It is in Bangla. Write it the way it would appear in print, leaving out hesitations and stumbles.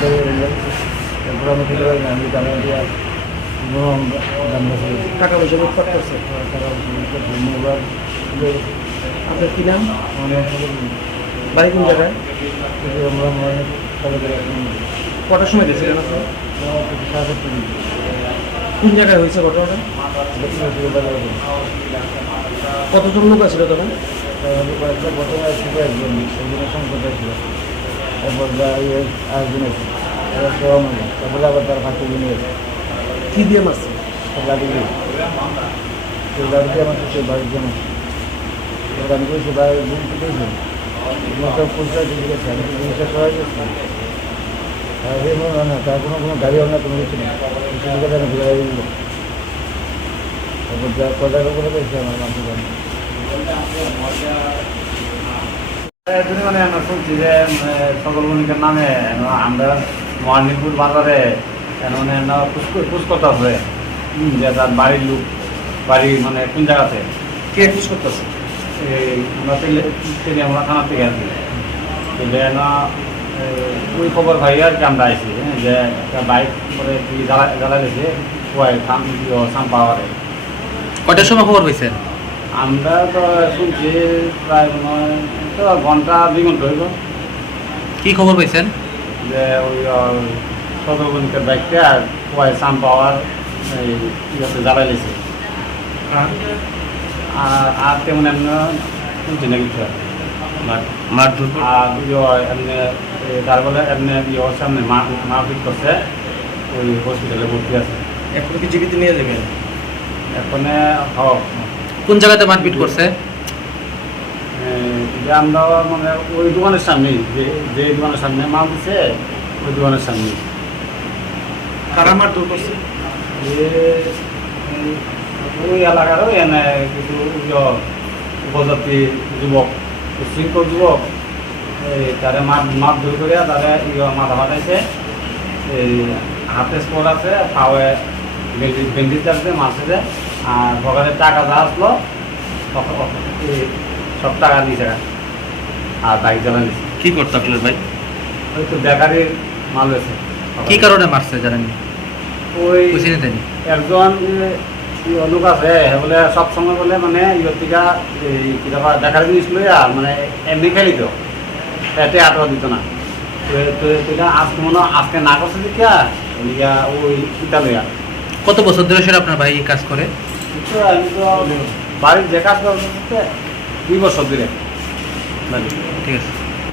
তারপর আমি খেতে পারি না, আমি দামে দিয়া টাকা পয়সা উৎপাদ করছে। টাকা পয়সা ধন্যবাদ। আপনার কি নাম? অনেক বাড়ি কোন জায়গায়? আমরা অনেক কটার সময় গেছিলেন আপনি? সাথে কোন জায়গায় হয়েছে ঘটনাটা? কতজন লোক আছিল তখন? কয়েকটা প্রথমে ছিল একজন, সেদিনের সংকট ছিল। তারপর আরেকজন আছে, তারপরে আবার তার হাতে নিয়ে গেছে কি দিয়ে মারছে? গাড়ি দিয়ে, সেই গাড়িতে আমার সে বাড়িতে আমার আমি করেছি বাইরে দিয়েছি জিনিসটা পরিষ্কার দিয়ে গেছে, আমি তো জিনিসটা সবাই করছি। না তার কোনো গাড়ি হবে না, কোনো কিছু নেই, কিছু আমি ঘুরে দিল। তারপর যা কথাটা করে পেয়েছি আমার মাসে জানি মানে আমরা শুনছি যে সকল বণিকের নামে আমরা মহানিপুর বাজারে মানে খুশ করতে হবে যে তার বাড়ির লোক বাড়ি মানে কোন জায়গাতে কে খুঁজ করতেছে? এই আমরা তেলে আমরা থানার থেকে আসি তেলে না ওই খবর ভাই আর কি আমরা আইছি যে একটা বাইক করে কি জ্বালা গেছে ওয়াই সাম পাওয়ারে। কয়টার সময় খবর পাইছেন? আমরা তো শুনছি প্রায় মনে হয় তো ঘন্টা 2 ঘন্টা হইব কি খবর পাইছেন? যে ওই সদরবণিকের বাইকটা ওয়াই সাম পাওয়ার এই ইয়েতে জ্বালাই লেছে। আর তেমন এমনি শুনছি না কিছু মারধর আর এমনি তারপরে এমনি ওর সামনে মারপিট করছে, ওই হসপিটালে ভর্তি আছে। এখন কি জীবিত নিয়ে যাবেন? এখানে হোক কোন জায়গাতে মারপিট করছে? যে আমরা মানে ওই দোকানের সামনেই যে দোকানের সামনে মাল দিছে ওই দোকানের সামনে কারা মারধর করছে? ওই এলাকারও এনে কিছু উপজাতি যুবক উশৃঙ্খল যুবক তারা মারধর করিয়া তারা মাথা ফাটাইছে, এই হাতে স্পট আছে, পাওয়ে বেন্ডিজ আছে, মাসে আর ভগানের টাকা যা আসলো সব টাকা নিয়েছে আর বাইক জ্বালা নিয়েছে। কি করতো আপনার ভাই? ওই তো বেকারির মাল হয়েছে। কি কারণে মারছে জানেন? ওই বুঝিনি জানি। একজন লোক আছে বলে সবসময় বলে মানে ইয়তিকা এই কিতাবা দেখার জিনিস লইয়া মানে এমনি খেলি তো এতে আটকা দিত না। তো আজকে না করছে দেখিয়া ওই ইটা লইয়া। কত বছর ধরে সেটা আপনার ভাই এই কাজ করে? আমি তো বাড়ির যে কাজ করতে 2 বছর ধরে। ঠিক আছে।